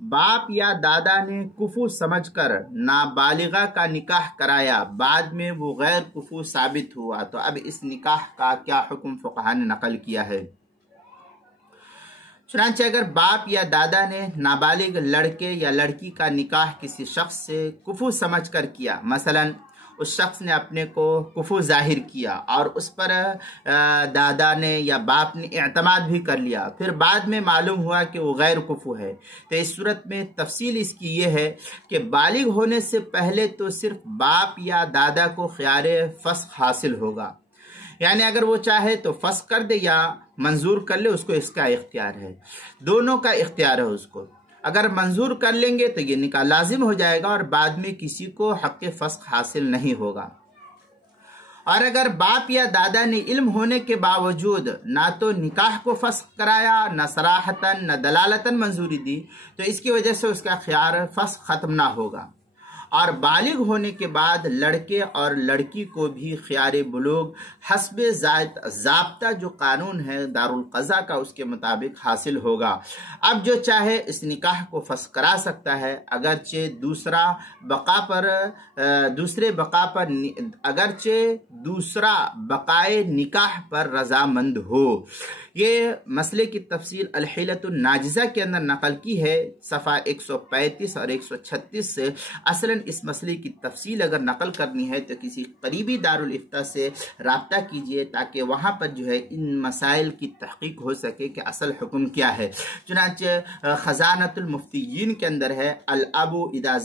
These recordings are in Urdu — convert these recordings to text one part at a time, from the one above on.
باپ یا دادا نے کفو سمجھ کر نابالغہ کا نکاح کرایا، بعد میں وہ غیر کفو ثابت ہوا، تو اب اس نکاح کا کیا حکم فقہا نے نقل کیا ہے؟ چنانچہ اگر باپ یا دادا نے نابالغ لڑکے یا لڑکی کا نکاح کسی شخص سے کفو سمجھ کر کیا، مثلاً اس شخص نے اپنے کو کفو ظاہر کیا اور اس پر دادا نے یا باپ نے اعتماد بھی کر لیا، پھر بعد میں معلوم ہوا کہ وہ غیر کفو ہے، تو اس صورت میں تفصیل اس کی یہ ہے کہ بالغ ہونے سے پہلے تو صرف باپ یا دادا کو خیار فسخ حاصل ہوگا، یعنی اگر وہ چاہے تو فسخ کر دے یا منظور کر لے، اس کو اس کا اختیار ہے، دونوں کا اختیار ہے اس کو۔ اگر منظور کر لیں گے تو یہ نکاح لازم ہو جائے گا اور بعد میں کسی کو حق فسخ حاصل نہیں ہوگا۔ اور اگر باپ یا دادا نے علم ہونے کے باوجود نہ تو نکاح کو فسخ کرایا، نہ صراحتاً نہ دلالتاً منظوری دی، تو اس کی وجہ سے اس کا خیار فسخ ختم نہ ہوگا۔ اور بالغ ہونے کے بعد لڑکے اور لڑکی کو بھی خیار بلوغ حسب ضابطہ جو قانون ہے دارالقضاء کا، اس کے مطابق حاصل ہوگا۔ اب جو چاہے اس نکاح کو فسخ کرا سکتا ہے، اگرچہ دوسرا بقائے نکاح پر رضامند ہو۔ یہ مسئلے کی تفصیل الحیلۃ الناجزہ کے اندر نقل کی ہے، صفحہ 135 اور 136 سے۔ اصلاً اس مسئلے کی تفصیل اگر نقل کرنی ہے تو کسی قریبی دارالافتاء سے رابطہ کیجئے تاکہ وہاں پر جو ہے ان مسائل کی تحقیق ہو سکے کہ اصل حکم کیا ہے۔ چنانچہ خزانۃ المفتیین کے اندر ہے، الاب اذا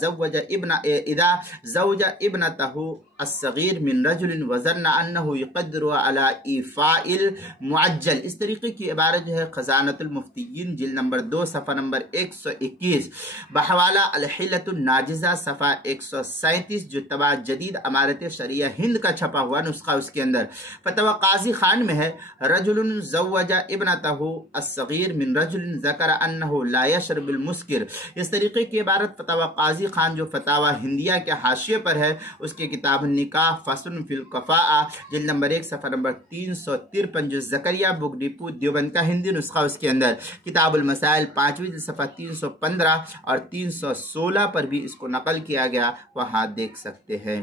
زوج ابنتہ الصغیر من رجل وظن انه يقدر على ایفاء المعجل، اس طریقے کی عبارت جو ہے خزانۃ المفتیین جلد نمبر 2 صفحہ نمبر 121، بحوالہ الحیلۃ الناجزہ صفحہ 137 جو طبع جدید امارت شریعہ ہند کا چھپا ہوا نسخہ، اس کے اندر فتوی قاضی خان میں ہے، رجل زوج ابنتہ الصغیر من رجل ذکر انه لا يشرب المسکر، اس طریقے کی عبارت فتوی قاضی خان جو فتاوی ہندیہ کے حاشیے پر ہے، اس کے کتاب نکاح فصل فی الکفاء جلد نمبر 1 صفحہ نمبر 353 جو زکریہ بک ڈپو دیوبند کا ہندی نسخہ، اس کے اندر کتاب المسائل 5ویں صفحہ 315 اور 316 پر بھی اس کو نقل کیا گیا، وہاں دیکھ سکتے ہیں۔